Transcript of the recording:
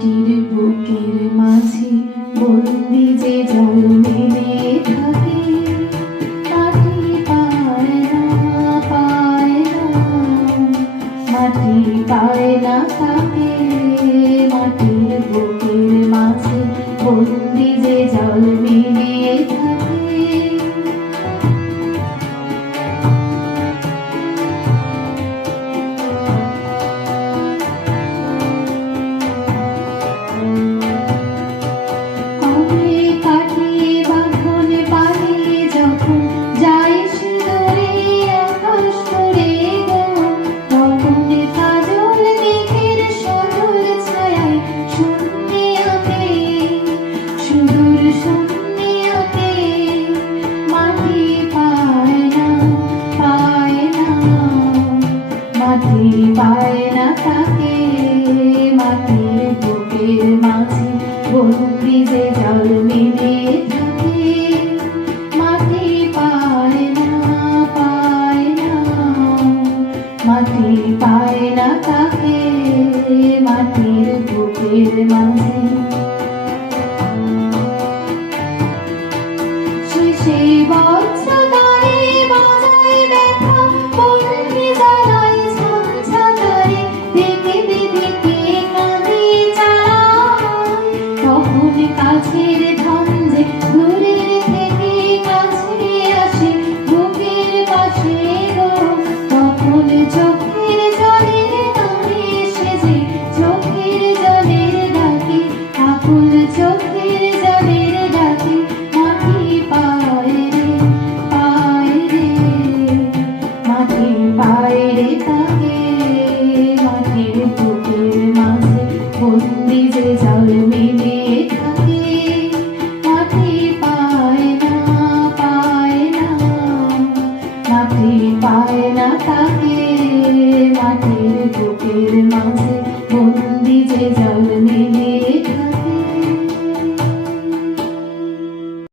মাটির বুকের মাঝে বন্দি যে জল মেলে থাকে, মাটি পায় না, পায় না, মাটি পায় না তাকে। মাটির বুকের মাঝে বন্দি যে জল মেলে থাকে। মাটি পায় না তাকে। মাটির বুকের মাঝে বন্দি যে জল মেলে থাকে, মাটি পায় না, পায় না, মাটি পায় না তাকে। মাটির বুকের মাঝে সেই বজ্রধারে বাজায় ব্যথা, বন্দি জ্বালায় ঝঞ্ঝাধারে, দেখে দেখে কাঁদে চালায়। তখন কাছের ধন যে দূরের থেকে কাছে আসে, বুকের পাশে গো। তখন চোখের জলের নামে সেজে, চোখের জলের ডাকে, আকুল চোখের জলের ডাকে। মাটি পায় রে, পায় রে, মাটি পায় রে তাকে। মাটির বুকের মাঝে বন্দি যে জল মেলে থাকে, মাটি পায় না, পায় না, মাটি পায় না তাকে। মাটির বুকের মাঝে